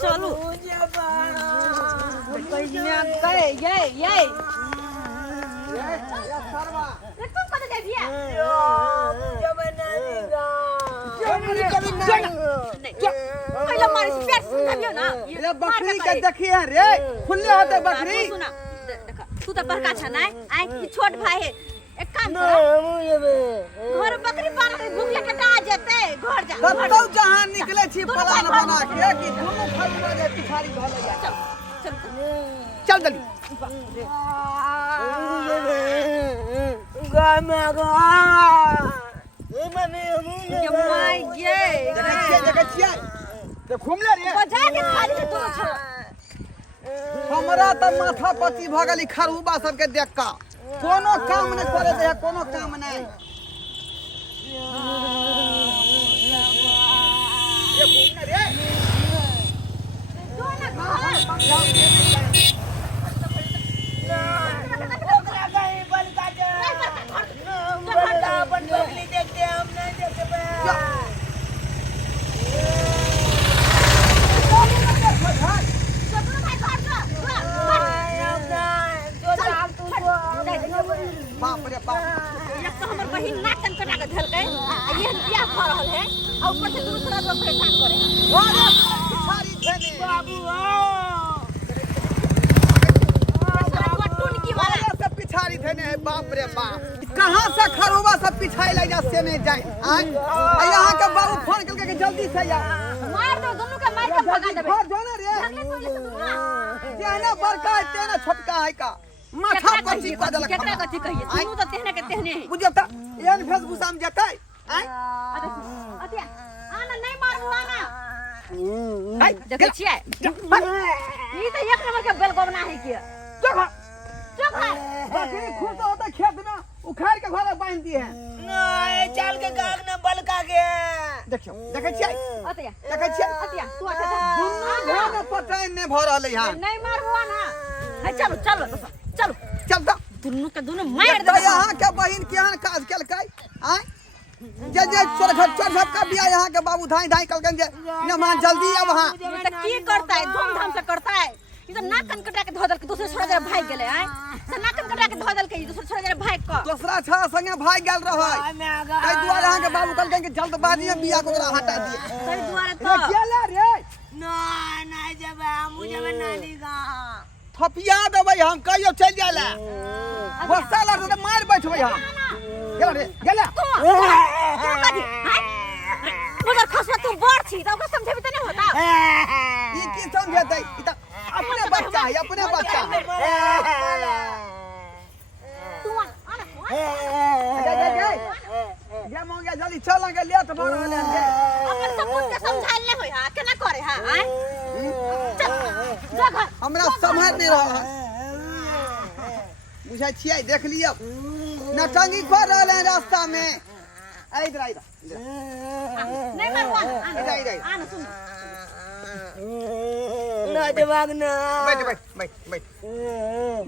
चलो ये तुम कहाँ जा दिया पहले मारी प्यार सुनियो ना ये बकरी के देखिए रे खुले होते बकरी सुना देखा तू तो बड़का छ ना आई छोट भाई है एक काम कर घर बकरी पाल के भूख लगे आ जेते घर जा कतौ जहां निकले छी प्लान बना के कि दोनों खरीदा जे पिछाड़ी भले जा चल जल्दी देखिए तो घूम ले रे बजा के खाली के दोनों छ हमरा त माथा पची भ गेली खरहुबा सबके देख का कोनो काम नहीं करे दे कोनो काम नहीं ये घूम रे बाप रे बाप एक तो हमर बहिन नाक कना के धलकै ये बियाह भ रहल है और ऊपर से दूसरा लोग परेशान करे अरे पिछाड़ी छने बाबू टुनकी वाला सब पिछाड़ी छने है बाप रे बाप कहां से खरहुबा सब पिछाई ले जा से नहीं जाए यहां के बाबू फोन करके के जल्दी से आ मार दो दोनों का मार के भगा देबे घर जाना रे जेना बड़का है तेना छोटका है का माथा पची बदल केकरा कथि कहिए तू तो तेहने के तेहने है बुझे त एन फेसबुक में जतै अतिया आना नहीं मारबू आना देखै छियै ई तो एक नंबर के बेलगोबना है के जगह चोखा बकरी खुद होता खेत में उखाड़ के घर बांध दिए हैं नहीं चल के गाग न बलका के देखियो देखै छियै अतिया देखै छियै अतिया तू अच्छा दुन्ना घर में पटाई नहीं भ रहले यहां नहीं मारबू आना है चलो चलो चलो चल त दोनों के दोनों मार तो यहाँ के बहिन केहन काज केलकै आय जे चोर का बियाह यहाँ के बाबू धाई धाई कलकन जे मेहमान जल्दी आ वहां तो की करता है धूमधाम से करता है ये तो नाकन कटा के धोदल के दूसरे छोड़ा जरा भाग गेले हैं से नाकन कटा के धोदल के दूसरे छोड़ा जरा भाग क दूसरा छा संगे भाग गेल रहै तै दुआरे यहाँ के बाबू कलकन के जल्दबाजी में बियाह को ओकरा हटा दिए तई दुआरे रे तो गेला रे नहीं जबे मुझे नानी का थपिया देबै हम कहियो चल जाला बसाला रे मार बैठबै हम गेला रे गेला तू कथि मगर खसरा तू बड़ छी त ओकरा समझेबे त नहीं होता ई की समझेतै ई त अपने बच्चा है अपने बच्चा तू आना ये मोंगे जल्दी चल के ले त बड़ ले अपन सब कुछ के समझाइल नहीं होय हां केना करे हां चल जगह हमरा समझ नहीं रहा है बुझाई छियै देख लियो नटंगी कर रहले हैं रास्ता में इधर नहीं मारवा इधर आना सुन ना जवाग ना बैठ बैठ बैठ बैठ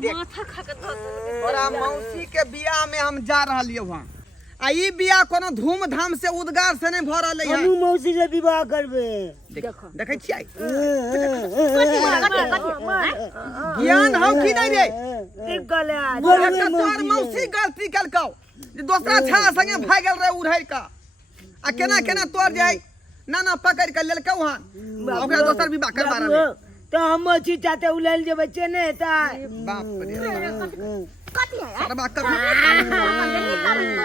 देख माथा खा के धो तोरा मौसी के बियाह में हम जा रहलियो वहां आ ई बियाह कोनो धूमधाम से उद्गार से नहीं भ रहले है हम मौसी से विवाह करबे देखो देखै छियै कथि ज्ञान हो कि नहीं रे एक गले आज तोर मौसी गलती कलकौ जे दोसरा छा संगे भाग गेल रे उड़ै का आ केना केना तोर जे नाना पकड़ के लेलकौ हन ओकरा दोसर विवाह करबा रहले तो हम मौसी चाहते उलल जे बच्चे ने ता बाप रे कथि है सरबा कर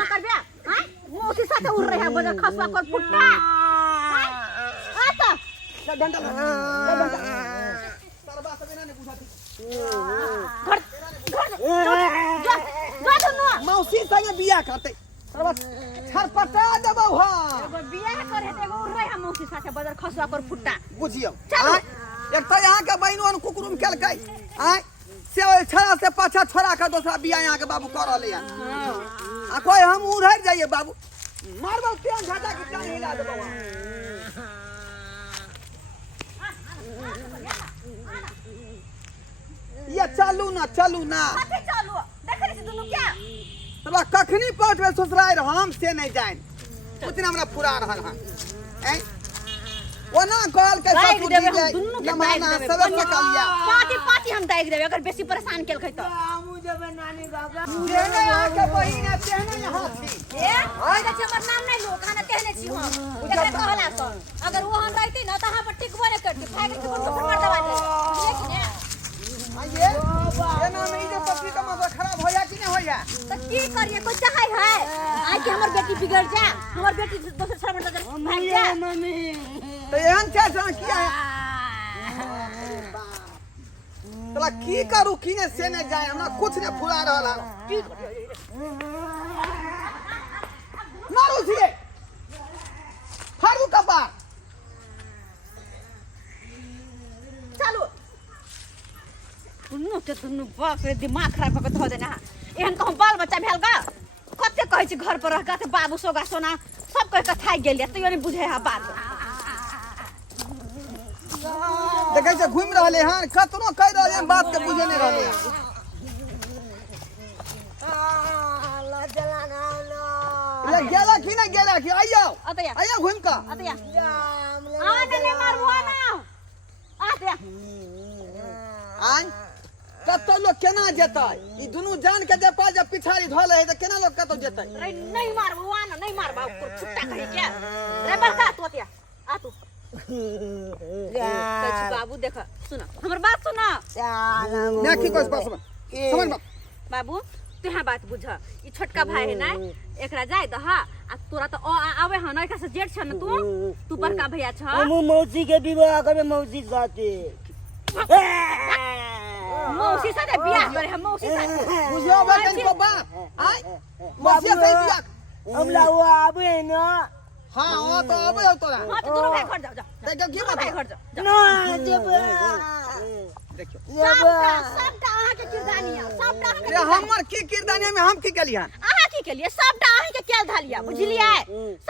करबे हां मोसी साथे उड़ रहे हैं बजा खसवा कर फुट्टा आता डंडा सरबा सब ने बुझाती घर जा दोनो मौसी संगे बियाह करते सरबा छरपटा देबौ हां एगो बियाह करे त एगो उड़ रहे हैं मोसी साथे बजा खसवा कर फुट्टा बुझियो चलो। एक तो यहाँ के बहिनों कुकुरुम केलकै आय से छड़ा से पाछा छोड़ा के दूसरा बियाह यहाँ के बाबू कर रहले हैं आ कोई हम उधर जाइए बाबू मारबो तेन झटा के टांग हिला देबो ये चलू ना कथि चलू देखे रे दोनो क्या तब कखनी पहुंचबे ससुराल हम से नहीं जाए उतना हमरा फुरा रहल हन ए ओ कोना कहल के दाइग ससुर देबे, जी हम दुन्नू के जमाना दाइग देबे, सबे से कलिया पाती पाती हम दाइग देबे अगर बेसी परेशान केलकै त हमू जब नानी गागा तेने आके बहिन है तेने यहाँ थी ए ओइ त हमर नाम नै लो खाना तेहने छी हम एकरा कहला त अगर वो हम रहती न त हां पर टिकबो नै करती फाइल के बोल हमर दवा दे लेकिन ये ना में इधर पति का मजा खराब हो या कि नहीं हो या त की करिए कोई चाहे है आज के हमर बेटी बिगड़ जा हमर बेटी दोसर शर्म नजर भाग जा मम्मी तो एहन क्या किया है तोला की करू की ने से ने जाए हमरा कुछ ने फुला रहल है की करिए मारू छिए फारू कपा चलो दुन्नु बाप रे दिमाग खराब करके धो देना एहन कहूं बाल बच्चा भेल ग कते कहै छी घर पर रह के बाबू सोगा सोना सब कह के थाक गेलिए तइयो नै बुझे है बात देखे से घूम रहले हन कतनो कह रहले हन बात के बुझे नहीं रहले ला चला ना ये गेला कि नहीं गेला कि आइयो अतया आइयो घूम का अतया जाम आ ने मारबो ना अतया आइ कतो लोग केना जेतै ई दुनु जान के जेपा जब पिछाड़ी धोले है त केना लोग कतो जेतै रे नहीं मारबो ना नहीं मारबा छुट्टा कहि के रे बड़का तू अतया आ तू कछ बाबू देख सुन हमर बात सुन मैं की कोस पास समझ में बाबू तुहा बात बुझ ई छोटका भाई है ना एकरा जाय द हा आ तोरा त आवे ह नैका से जेठ छ न तू बड़का भैया छ हमू मौसी के विवाह करे मौसी साथे मौसी साथे बियाह करे हम मौसी साथे बुझो बा को बा आइ मौसी से बियाह हमला वो आबे न हां ओ तो अबे हो तोरा हां तो दोनों भाई घर जाओ जा देखो की बात भाई घर जाओ ना जब देखियो सबटा अहाँ के किरदानी है सबटा रे हमर की किरदानी में हम की केलिया अहाँ की केलिए सबटा अहीं के केल धलिया बुझलिए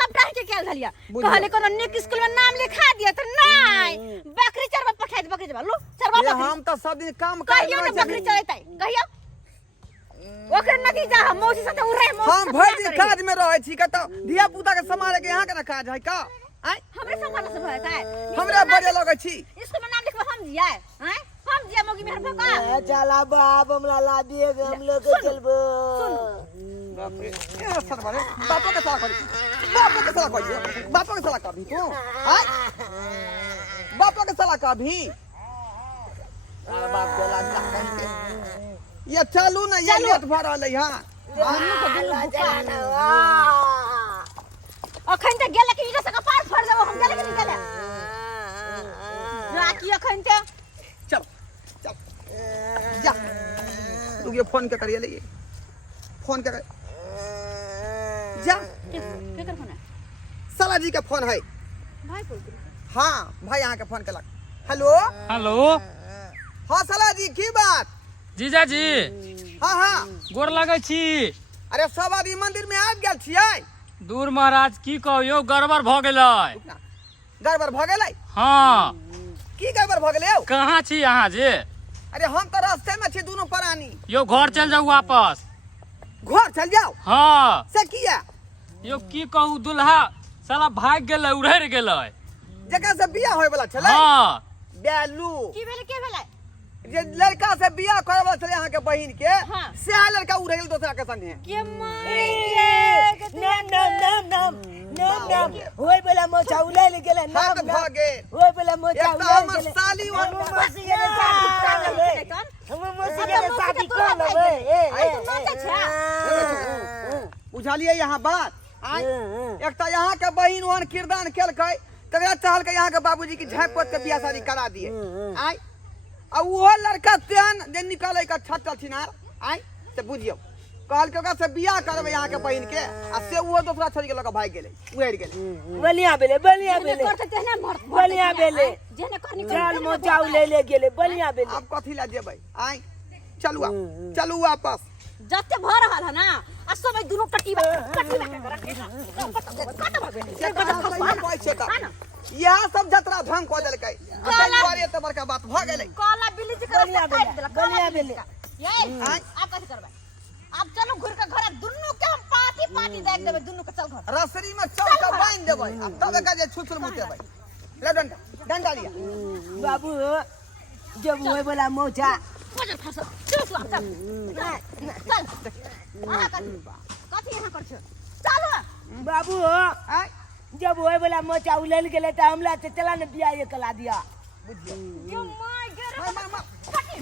सबटा अहीं के केल धलिया कहले कोनो निक स्कूल में नाम लिखा दिया त नहीं बकरी चरवा पठाई दे बकरी चरवा लो चरवा ये बकरी हम तो सब दिन काम कहियो कर न बकरी चरैतै कहियो ओकर नतीजा हम मौसी साथे उड़ै मौसी हम भर दिन काज में रहै छी कत धिया पुता के समारे के यहाँ के ना काज है का आइ हमरे समाज से भय है हमरा बड़े लगै छी स्कूल में नाम लिखबा हम जिया हैं हम जिया मोगी मेहर भका चला बाप हमला ला दिए हम लोग चलबो बाप रे ए सर बारे बापो के साला करी बापो के साला कभी तू हां बापो के साला कभी अरे बाप के लाज ना ये चलू ना ये लेट भर रहले हां अखन त गेले कि इधर से कपार फड़ देबो हम गेले कि नहीं गेले राखी अखन त चल चल जा तू ये फोन के करिए ले फोन के जा के कर फोन है साला जी के फोन है भाई बोल हाँ भाई यहाँ के फोन केलक हेलो हेलो हाँ साला जी की बात जीजाजी हाँ हाँ गोर लगै छी अरे सब आदमी मंदिर में आबि गेल छियै दूर महाराज की कहू यौ गड़बड़ भ गेलै गड़बड़ भ गेलै हाँ की गड़बड़ भ गेलै यौ कहाँ छी अहाँ जे अरे हम तो रास्ते में छी दोनों प्राणी यौ घर चल जाऊ वापस घर चल जाओ हाँ से किया यौ की कहू दुल्हा साला भाग गेलै उड़ैर गेलै जगह से बियाह होय वाला छलै हाँ बेलू की भेले के भेले जे लड़का से बियाह करे वाला छलै अहाँ के बहिन के हाँ। से लड़का उड़ गेल दोसरा के संगे के माई के नाम होय बेला मोचा उलाइल गेले हाथ नाम भ गेल होय बेला मोचा एक तो उलाइल हमर गेले साली और मौसी के शादी कर लेबै हम मौसी के शादी कर लेबै आई तू नाचा छा बुझलिए यहाँ बात आइ एक तो यहाँ के बहिन ओहन किरदान केलकै तकरा चाहल के यहाँ के बाबूजी की झाँप पोत के बियाह शादी करा दिए आइ आ वो लड़का तेन जे निकले का छटल छिनार आइ से बुझियो कहल के ओकरा से बियाह करबे यहाँ के बहिन के आ से वो दूसरा छोड़ के लगा भाग गेलै उड़ गेलै बलिया बेले करते तेहने मर बलिया बेले जेने कहनी चाल मोचा उलाइल गेले बलिया बेले अब कथी ला जेबै आइ चलू चलू वापस जते भ रहल है ना आ सब दुनु कटी के रखे यह सब जतरा भंग कऽ देलकै बारे त बड़का बात भ गेलै काला बिल्ली जी कर बलिया बेले ये आप कथि करबै अब चलो घुर के घर दुनु के हम पार्टी पार्टी देख देबै दुनु के चल घर रसरी में चौका बांध देबै अब तब का जे छुछुल मुतेबै ले डंडा बाबू जब हुए बोला मोचा बजर खस चल तू चल चल आ कथी यहाँ कर छ चल बाबू आय जब हुए बोला मोचा उलल गेले त हमला से चला न बिया ये कला दिया यो माय गे मार मार मार कथी